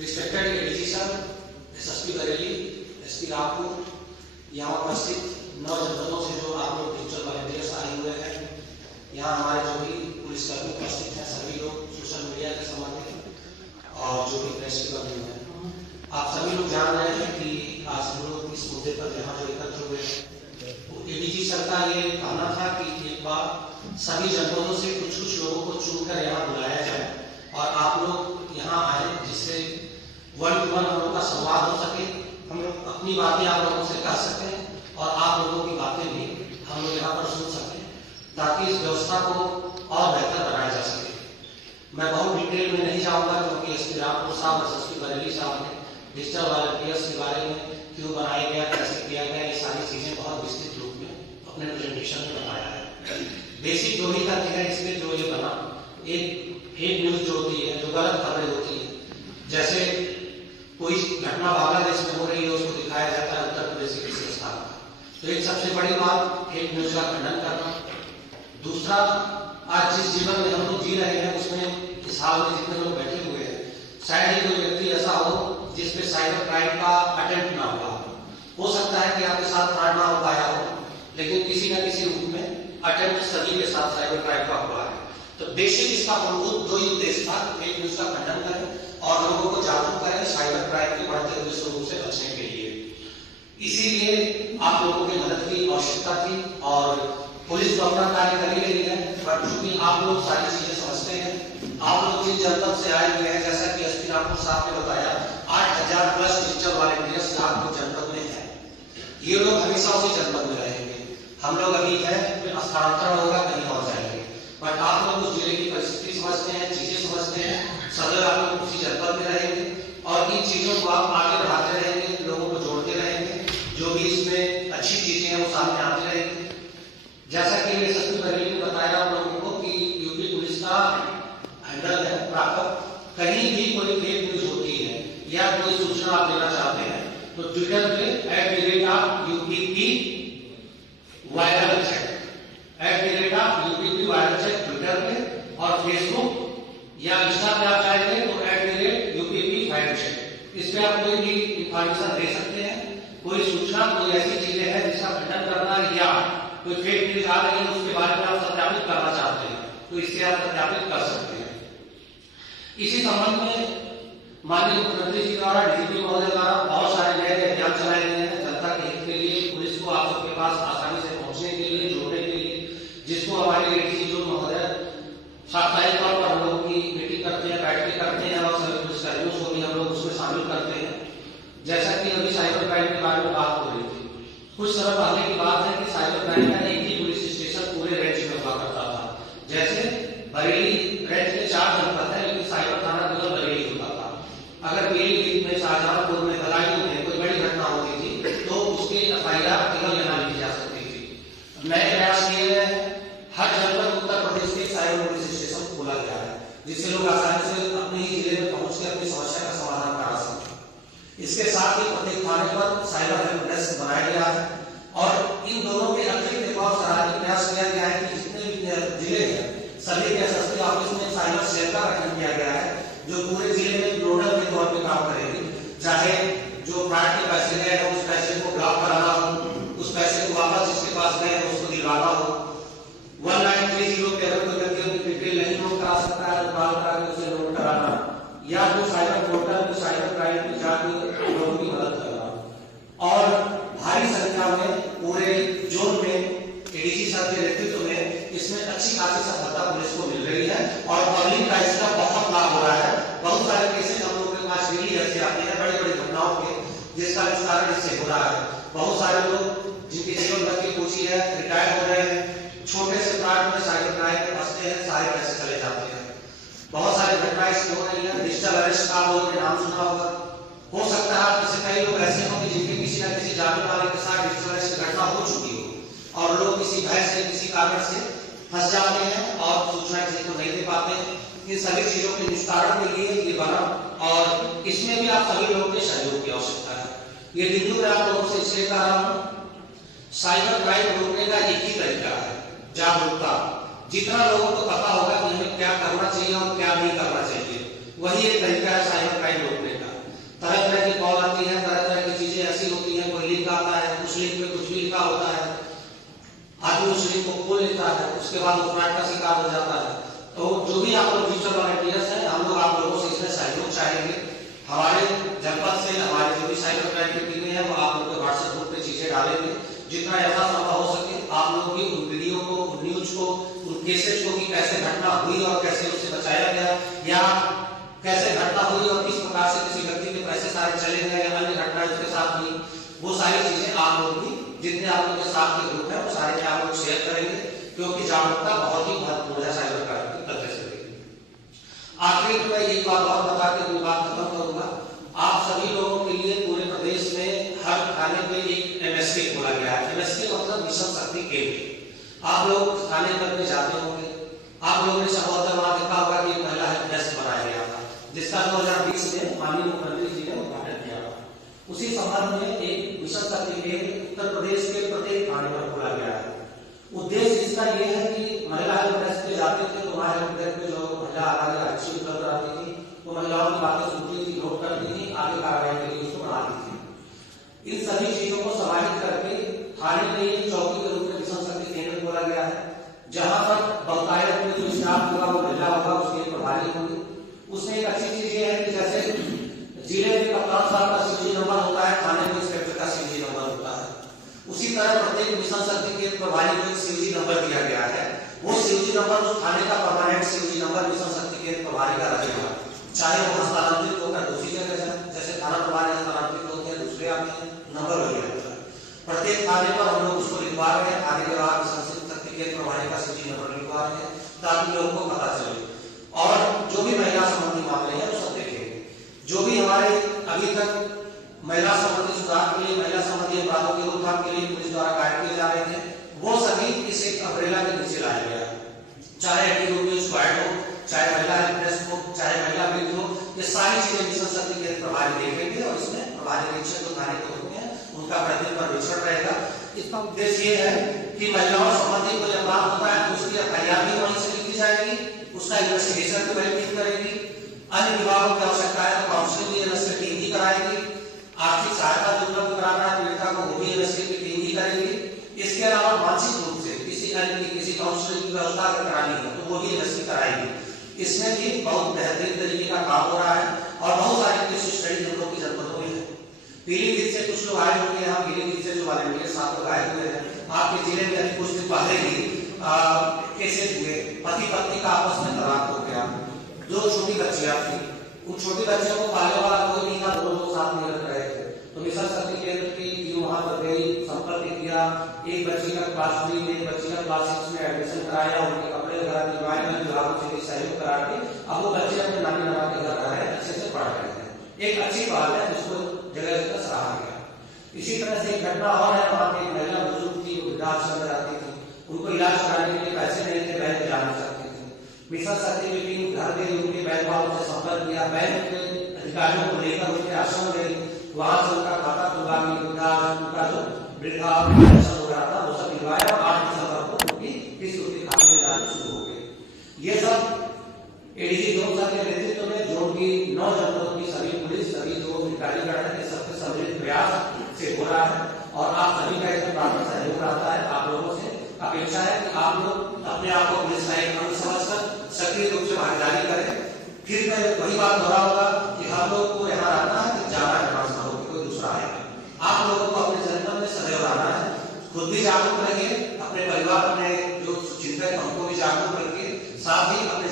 Respected ADG sir, SSP Bareilly, SP Rampur, यहाँ उपस्थित 9 जनपदों से जो आप लोग डिजिटल वॉलंटियर्स आए हुए हैं, यहाँ हमारे जो भी पुलिसकर्मी उपस्थित हैं, सभी लोग सोशल मीडिया के संबंधित और जो भी प्रेस के बंधु हैं, आप सभी लोग जान रहे हैं कि आज हम लोग इस मुद्दे पर यहाँ जो एकत्र हुए हैं, तो एडीजी सर का ये कहना था कि एक बार सभी जनपदों से कुछ कुछ लोगों को चुनकर यहाँ बुलाया जाए और आप लोग यहाँ आए, जिससे वन टू वन हम लोग का संवाद हो सके, हम लोग अपनी बातें आप लोगों से कह सकें और आप लोगों की बातें भी हम लोग यहाँ पर सुन सकें, ताकि इस व्यवस्था को और बेहतर बनाया जा सके। मैं बहुत डिटेल में नहीं जाऊँगा, क्योंकि एसपी रामपुर साहब, एसएसपी बरेली साहब ने डिजिटल वॉलंटियर्स के बारे में क्यों बनाया गया, कैसे किया गया, ये सारी चीज़ें बहुत विस्तृत रूप में अपने प्रेजेंटेशन में बताया है। बेसिक जो भी तथ्य है इसमें जो ये बना, एक फेक न्यूज जो होती है, जो गलत खबरें होती है, जैसे कोई घटना बांग्लादेश में हो रही है, उसको दिखाया जाता है उत्तर प्रदेश के किसी स्थान पर, तो एक सबसे बड़ी बात फेक न्यूज का खंडन करना। दूसरा, आज जिस जीवन में हम लोग जी रहे हैं उसमें इस हाल में जितने लोग बैठे हुए हैं, शायद ही कोई व्यक्ति ऐसा हो जिसपे साइबर क्राइम का अटेम्प्ट ना हुआ हो सकता है कि आपके साथ फ्रॉड ना हो पाया हो, लेकिन किसी न किसी रूप में अटेम्प्ट सभी के साथ साइबर क्राइम का हुआ है। तो बेसिक इसका मूलभूत दो ही उद्देश्य था, फेक न्यूज का खंडन करें और लोगों को जागरूक करें साइबर क्राइम के बढ़ते हुए स्वरूप से बचने के लिए। इसीलिए आप लोगों की मदद की आवश्यकता थी और पुलिस तो अपना कार्य कर ही रही है, पर चूंकि आप लोग सारी चीजें समझते हैं, आप लोग जिस जनपद से आए हुए हैं, जैसा कि एसपी रामपुर साहब ने बताया, 8000 प्लस डिजिटल वॉलंटियर्स आप लोग जनपद में हैं। ये लोग हमेशा उसी जनपद में रहेंगे, हम लोग अभी हैं, फिर स्थानांतरण होगा, कहीं और जाएंगे, बट आप लोग उस जिले की परिस्थिति समझते हैं, चीजें समझते हैं, सदैव आप लोग उसी जनपद में रहेंगे और इन चीजों को आप आगे बढ़ाते रहेंगे, लोगों को जोड़ते रहेंगे, जो भी इसमें अच्छी चीजें हैं वो सामने आती रहेंगी। जैसा कि एसएसपी बरेली ने बताया आप लोगों को कि यूपी पुलिस का हैंडल है प्रॉपर, कहीं भी कोई फेक न्यूज होती है या कोई सूचना आप देना चाहते हैं तो ट्विटर पे @UPP viral check, @UPP viral check Twitter पे, और फेसबुक या इंस्टा पे आप चाहेंगे तो @UPP फैक्ट चेक, इस पे आप कोई भी इंफॉर्मेशन दे सकते हैं। कोई सूचना, कोई ऐसी चीजें हैं जिसका खंडन करना या कोई फेक न्यूज आ रही है उसके बारे में आप सत्यापित करना चाहते हैं तो इससे आप सत्यापित कर सकते हैं। इसी संबंध में माननीय मुख्यमंत्री जी द्वारा, डीजीपी महोदय द्वारा बहुत सारे नए अभियान चलाए गए हैं जनता के हित के लिए, पुलिस को आप सबके पास आसानी से पहुंचने के लिए, जोड़ने के लिए, जिसको हमारे एडीजी जो महोदय साप्ताहिक तौर पर हम लोग की मीटिंग करते हैं, बैठकें करते हैं और सभी पुलिसकर्मियों को भी हम लोग उसमें शामिल करते हैं। जैसा कि अभी साइबर क्राइम के बारे में बात हो रही थी, कुछ समय पहले की बात है कि साइबर क्राइम का एक ही पुलिस स्टेशन पूरे रेंज में हुआ करता था। जैसे बरेली रेंज में 4 जनपद है, लेकिन साइबर थाना केवल बरेली होता था। अगर पीलीभीत में, शाहजहांपुर में, बदायूं में कोई बड़ी घटना होती थी तो उसके एफआईआर केवल यहाँ लिखी जा सकती थी। नए प्रयास किए गए हैं, हर जनपद उत्तर प्रदेश के साइबर पुलिस स्टेशन खोला गया है, जिससे लोग आसानी से अपने ही जिले में पहुंच कर अपनी समस्या का समाधान करा सकें। इसके साथ ही प्रत्येक थाने पर साइबर हेल्प डेस्क बनाया गया है और इन दोनों के अतिरिक्त एक और सराहनीय प्रयास किया गया है कि जितने भी जिले हैं सभी के एसएसपी ऑफिस में साइबर सेल का गठन किया गया है, जो पूरे जिले में नोडल के तौर पर काम करेगी। चाहे जो फ्रॉड के पैसे गए हैं उस पैसे को ब्लॉक कराना हो, उस पैसे को वापस जिसके पास गए हैं उसको दिलवाना हो, 1930 पे अगर कोई व्यक्ति अपनी डिटेल नहीं नोट करा सकता है तो कॉल करा के उसे नोट कराना, या जो साइबर पोर्टल में साइबर क्राइम की जाकर लोगों की मदद करना। और भारी संख्या में पूरे जोन में एडीजी सर के नेतृत्व में इसमें अच्छी खासी सफलता पुलिस को मिल रही है और पब्लिक का इसका बहुत लाभ हो रहा है। बहुत सारे केसेस हम लोग के पास डेली ऐसे आते हैं बड़ी बड़ी घटनाओं के, जिसका निस्तारण इससे हो रहा है। बहुत सारे लोग जिनकी जीवन भर की पूंजी है रिटायर हो रहे हैं, छोटे से फ्रॉड में साइबर क्राइम में फंसते हैं, सारे पैसे चले जाते हैं। बहुत सारी घटनाएं हो रही है। डिजिटल अरेस्ट का लोगों ने नाम सुना होगा, हो सकता है आप में कई लोग ऐसे होंगे जिनके किसी न किसी जानने वाले के साथ डिजिटल अरेस्ट की घटना हो चुकी हो और लोग किसी भय से, किसी कारण से फंस जाते हैं और सूचना किसी को नहीं दे पाते हैं। इन सभी चीजों के निस्तारण के लिए ये बना और इसमें भी आप सभी लोगों के सहयोग की आवश्यकता है। ये बिंदु मैं आप लोगों से इसलिए कह रहा हूँ, साइबर क्राइम रोकने का एक ही तरीका है, जागरूकता। जितना लोगों को पता होगा कि हमें क्या करना चाहिए और क्या नहीं करना चाहिए, वही एक तरीका है साइबर क्राइम रोकने का। लेता है, उसके बाद वो फ्लड का शिकार हो जाता है। तो जो भी आप लोग डिजिटल वॉलंटियर्स हैं, हम लोग आप लोगों से इसमें सहयोग चाहेंगे। हमारे जनपद से हमारे जो भी साइबर क्राइम की टीमें हैं वो आप लोग के व्हाट्सएप ग्रुप पे चीजें डालेंगे, जितना यथासंभव हो सके आप लोग भी उन वीडियो को, उन न्यूज को, उन केसेस को कि कैसे घटना हुई और कैसे उससे बचाया गया, या कैसे घटना हुई और किस प्रकार से किसी व्यक्ति के पैसे सारे चले गए या अन्य घटनाएं उसके साथ हुई, वो सारी चीजें आप लोग भी जितने आप लोग के साथ के ग्रुप है वो सारे में आप लोग शेयर करेंगे, क्योंकि जागरूकता बहुत ही महत्वपूर्ण है साइबर क्राइम की तथ्य से। आखिरी में मैं एक बात और बता के अपनी बात खत्म करूंगा। आप सभी लोगों के लिए पूरे प्रदेश में हर थाने पे एक एमएसके खोला गया है। एमएसके मतलब मिशन शक्ति केंद्र। आप लोग थाने पर में जाते होंगे, आप लोगों ने संभवतः वहां देखा होगा कि एक महिला हेल्प डेस्क बनाया गया था, जिसका 2020 में माननीय मुख्यमंत्री जी ने उद्घाटन किया था। उसी संबंध में एक मिशन शक्ति केंद्र उत्तर प्रदेश के प्रत्येक थाने पर खोला गया है। उद्देश्य इसका यह है कि महिला हेल्प डेस्क पे जाते थे तो महिला हेल्प डेस्क पे जो महिला आगे अच्छी उपलब्ध आती थी, वो महिलाओं की बातें सुनती थी, नोट करती थी, आगे कार्रवाई के लिए उसको बनाती थी। इन सभी चीजों को समाहित करके थाने में एक चौकी के रूप में मिशन शक्ति केंद्र खोला गया है, जहां पर बहुतायत में जो स्टाफ होगा वो महिला होगा, उसके प्रभारी होंगे। उसमें एक अच्छी चीज ये है कि जैसे जिले में कप्तान साहब का सीजी नंबर होता है, थाने में इंस्पेक्टर का सीजी नंबर होता है, उसी तरह प्रत्येक मिशन शक्ति के प्रभारी को एक सीजी नंबर दिया गया है। वो सीजी नंबर उस थाने का परमानेंट सीजी नंबर मिशन शक्ति के प्रभारी का रहेगा, चाहे वो स्थानांतरित होकर दूसरी जगह जाए, जैसे थाना प्रभारी स्थानांतरित होते हैं दूसरे आते हैं, नंबर वही रहता है। प्रत्येक थाने पर हम लोग उसको लिखवा रहे हैं, आगे के बाद मिशन शक्ति के प्रभारी का सीजी नंबर लिखवा रहे हैं ताकि लोगों को पता चले। और जो भी महिला संबंधी मामले हैं वो सब देखेंगे। जो भी हमारे अभी तक महिला संबंधी सुधार के लिए, महिला संबंधी अपराधों के रोकथाम के लिए पुलिस द्वारा कार्य किए जा रहे थे, वो सभी इस एक अम्ब्रेला के नीचे लाया गया। चाहे एंटी वुमेन स्क्वाड हो, चाहे महिला हेल्प डेस्क हो, चाहे महिला विंग हो, ये सारी चीजें मिशन शक्ति के प्रभारी देखेंगे और इसमें प्रभारी निरीक्षक जो थाने के होते हैं उनका प्रतिदिन पर्यवेक्षण रहेगा। इसका उद्देश्य ये है कि महिलाओं संबंधी कोई अपराध होता है तो उसकी एफआईआर भी वहीं से लिखी जाएगी, उसका इन्वेस्टिगेशन भी वही टीम करेगी, अन्य विभागों की आवश्यकता है तो काउंसलिंग भी एमएसके टीम ही कराएगी, आर्थिक सहायता जो उपलब्ध कराना है पीड़िता को वो भी एमएसके की टीम ही करेगी। इसके अलावा मानसिक रूप से किसी काउंसलिंग की व्यवस्था अगर करानी है तो वो भी एमएसके कराएगी। इसमें भी बहुत बेहतरीन तरीके का काम हो रहा है और बहुत सारी केस स्टडी हम लोग की जनपदों में है। पीलीभीत से कुछ लोग आए होंगे, यहाँ पीलीभीत से जो वॉलंटियर्स आप लोग आए हुए हैं, आपके जिले में अभी कुछ दिन पहले ही केसेस हुए, पति पत्नी का आपस में तलाक हो गया, दो छोटी बच्चियां थी, उन छोटी बच्चियों को पालने वाला कोई नहीं था, दो लोग साथ में रह रहे थे, तो मिशन शक्ति केंद्र की टीम वहां पर गई, संपर्क किया, एक बच्ची का क्लास 3 में, एक बच्ची का क्लास 6 में एडमिशन कराया, उनके कपड़े वगैरह दिलवाए, विभागों से भी सहयोग करा के अब वो बच्चे अपने नानी नाना के घर रहे हैं, अच्छे से पढ़ रहे हैं। एक अच्छी बात है जिसको जगह जगह सराहा गया। इसी तरह से एक घटना और है, वहां पे एक महिला बुजुर्ग थी, वृद्धाश्रम में रहती थी, उनको इलाज कराने के लिए पैसे नहीं थे, बैंक जा नहीं सकते थे। मिशन शक्ति की टीम घर गई, उनके बैंक वालों से संपर्क किया, बैंक के अधिकारियों को लेकर उनके आश्रम गई, वहां से उनका खाता खुलवा के उनका जो वृद्धा पेंशन हो रहा था वो सब दिलवाया और 8 दिसंबर को उनकी किस्त उनके खाते में जानी शुरू हो गई। ये सब एडीजी जोन सर के नेतृत्व में जोन की 9 जनपदों की सभी पुलिस, सभी जो अधिकारीगण है, सबके सम्मिलित प्रयास से हो रहा है और आप सभी का इसमें प्राथमिक सहयोग रहता है। आप लोगों से अपेक्षा है कि आप लोग अपने आप को पुलिस का एक अंग समझकर सक्रिय रूप से भागीदारी करें। फिर मैं वही बात दोहराऊंगा कि हम लोग को यहाँ रहना है कि जाना है समाज में, कोई दूसरा है। आप लोगों को अपने जनता में सदैव रहना है, खुद भी जागरूक रहिए, अपने परिवार में जो चिंतक है उनको भी जागरूक रखिए, साथ ही अपने